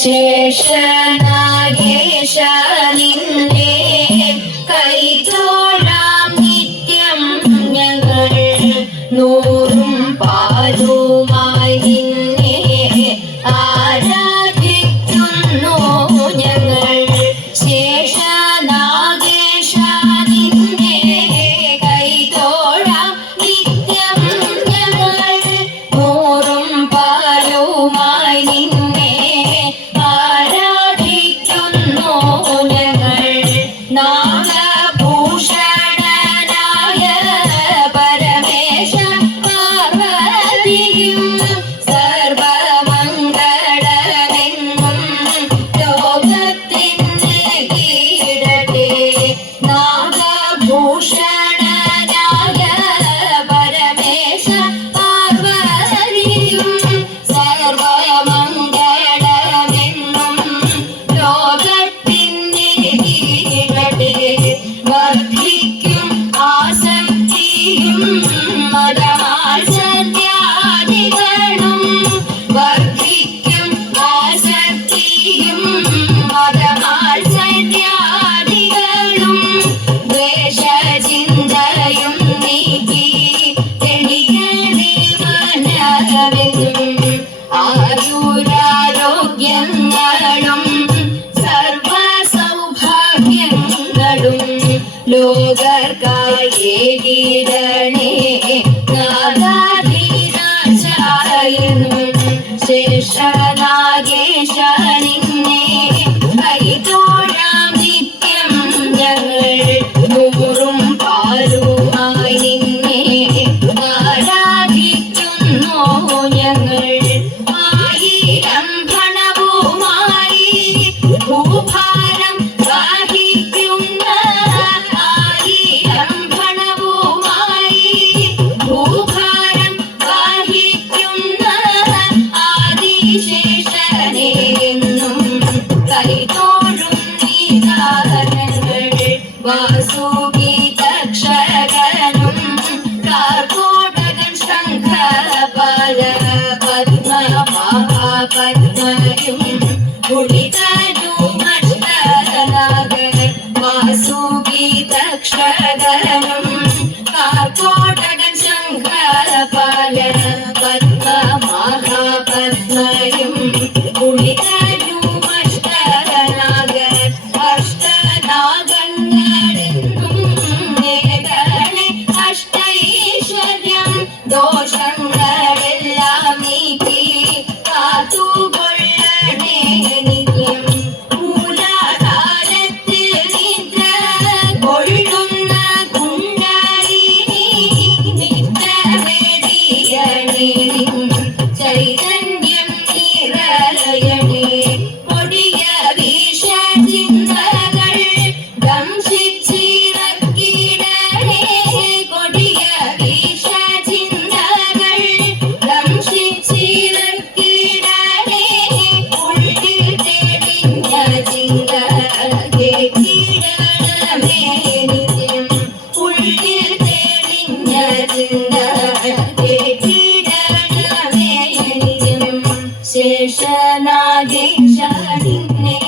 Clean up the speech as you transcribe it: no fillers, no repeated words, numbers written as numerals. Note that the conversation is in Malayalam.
ശേഷനാഗേശ നിന്നെ കൈത്തോഴാം നിത്യം ഞങ്ങൾ നൂറും പാലുമായി നിന്നെ ആരാധിക്കുന്നു ഞങ്ങൾ. ശേഷനാഗേശ നിന്നെ കൈത്തോഴാം നിത്യം ഞങ്ങൾ നൂറും പാലുമായി നിന്നെ ആരാധിക്കുന്നു ഞങ്ങൾ. നാഗഭൂഷണനായ പരമേശ പാർവതിയും സർവമംഗളമെങ്ങും ലോകത്തിന് കീഴട്ടെ. നാഗഭൂഷണനായ പരമേശ പാർവതിയും സർവമംഗളമെങ്ങും ലോകത്തിന് കീഴട്ടെ. വർദ്ധിക്കും ആസക്തിയും മതമാത്സര്യാദികളും വർദ്ധിക്കും ആസക്തിയും മതമാത്സര്യാദികളും ദ്വേഷചിന്തയും നീക്കി തെളിയണേ മനമെന്നും. ആയുരാരോഗ്യങ്ങളും സർവസൗഭാഗ്യങ്ങളും ലോകർക്കായി ഏകിടണേ നാദാധീരാജായെന്നും. ശേഷനാഗേശ നിന്നെ കൈത്തോഴാം നിത്യം ഞങ്ങൾ നൂറും പാലുമായി നിന്നെ ആരാധിക്കുന്നു ഞങ്ങൾ. ആയിരം ഭണവുമായി ഭൂഭാരം വഹിക്കുന്ന ആയിരം ഭണവുമായി ഭൂഭാരം വഹിക്കുന്ന ആദിശേഷനെന്നും കൈതോഴും നീതാരങ്ങൾ. വാസുകി തക്ഷകനും കാർക്കോടകൻ ശംഖപാല പദ്മ മഹാപദ്മയും കുളിതനുമഷ്ടനാഗൻ. വാസുകി തക്ഷകനും കാർക്കോടകൻ ശംഖപാല പദ്മ മഹാപദ്മയും കുളിതനുമഷ്ടനാഗൻ. അഷ്ടനാഗങ്ങളെന്നും നേടണേ അഷ്ടൈശ്വര്യം ദോഷങ്ങളെല്ലാം നീക്കി കാത്തുകൊള്ളണേ നിത്യം. മൂലാധാരത്തിൽ നിദ്ര കൊള്ളുന്ന കുണ്ടലിനി നിത്യവേദിയണേ ചൈതന്യം നിറയണേ. കൊടിയ വിഷചിന്തകൾ ദംശിച്ചിറക്കിടണേ. കൊടിയ വിഷചിന്തകൾ ദംശിച്ചിറക്കിടണേ. ഉള്ളിൽ തെളിഞ്ഞ ചിന്ത കേട്ടിടണമേ നിത്യം. ഉള്ളിൽ തെളിഞ്ഞ ചിന്ത കേട്ടിടണമേ നിത്യം. ശേഷനാഗേശ നിന്നെ